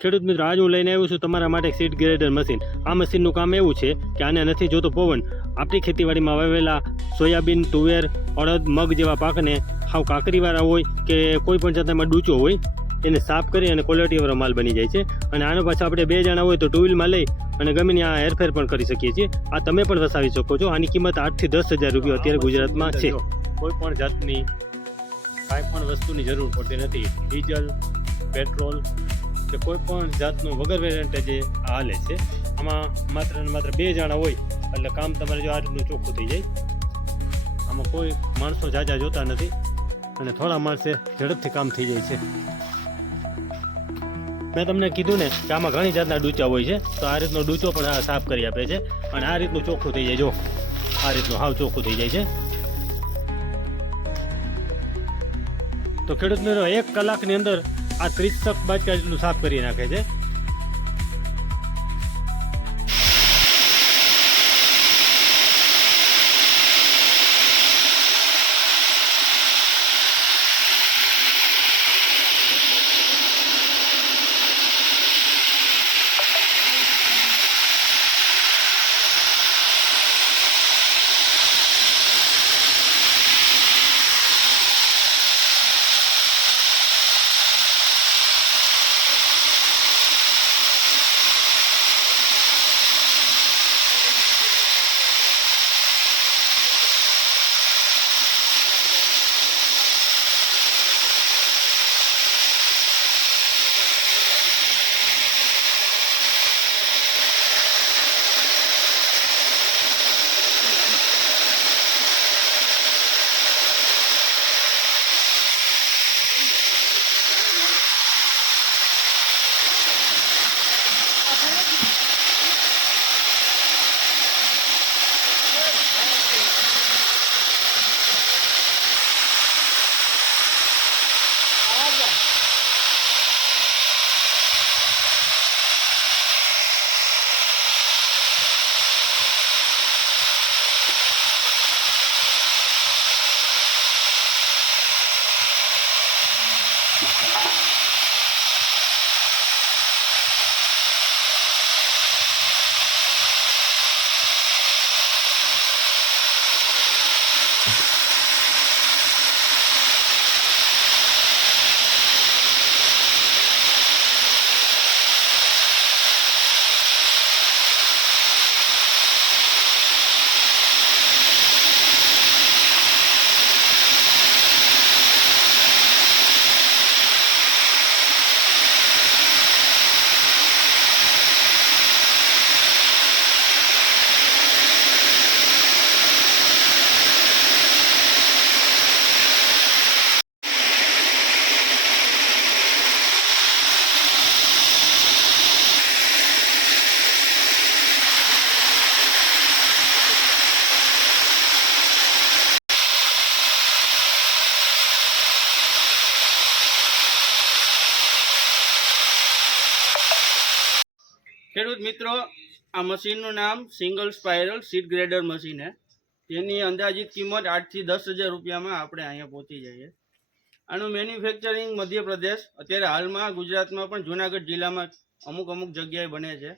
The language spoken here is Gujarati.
ખેડૂત મિત્રો, આજ હું લઈને આવ્યો છું તમારા માટે સીડ ગ્રેડર મશીન આ મશીનનું કામ એવું છે કે આને નથી જોતો પવન. આપણી ખેતીવાડીમાં વાવેલા સોયાબીન, તુવેર, અડદ, મગ જેવા પાકને હાવ કાંકરીવાળા હોય કે કોઈ પણ જાતનામાં ડૂચો હોય એને સાફ કરી અને ક્વોલિટીવાળો માલ બની જાય છે. અને આનો પાછો આપણે બે જણા હોય તો ટુ વ્હીલમાં લઈ અને ગમે આ હેરફેર પણ કરી શકીએ છીએ. આ તમે પણ વસાવી શકો છો. આની કિંમત આઠથી દસ હજાર રૂપિયા અત્યારે ગુજરાતમાં છે. કોઈ પણ જાતની કાંઈ પણ વસ્તુની જરૂર પડતી નથી. ડીઝલ પેટ્રોલ કે કોઈ પણ જાતનું વગર વેરિયન્ટે જે હાલે છે. આમાં માત્ર ને માત્ર બે જણા હોય એટલે કામ તમારે જો આ રીતનું ચોખ્ખું થઈ જાય. આમાં કોઈ માણસો જાજા જોતા નથી. અને થોડા માણસે ઝડપથી કામ થઈ જાય છે. મેં તમને કીધું ને કે આમાં ઘણી જાતના ડૂચા હોય છે, તો આ રીતનો ડૂચો પણ આ સાફ કરી આપે છે. અને આ રીતનું ચોખ્ખું થઈ જાય, જો. આ રીતનું હાવ ચોખ્ખું થઈ જાય છે. તો ખેડૂત મિત્રો એક કલાકની અંદર આ ત્રીસ તક બાજકા જેટલું સાફ કરી નાખે છે. ખેડૂત મિત્રો, આ મશીનનું નામ single spiral seed grader machine છે તેની અંદાજિત કિંમત આઠથી દસ હજાર રૂપિયામાં આપણે અહીંયા પહોંચી જઈએ. આનું મેન્યુફેક્ચરિંગ મધ્યપ્રદેશ, અત્યારે હાલમાં ગુજરાતમાં પણ જુનાગઢ જિલ્લામાં અમુક અમુક જગ્યાએ બને છે.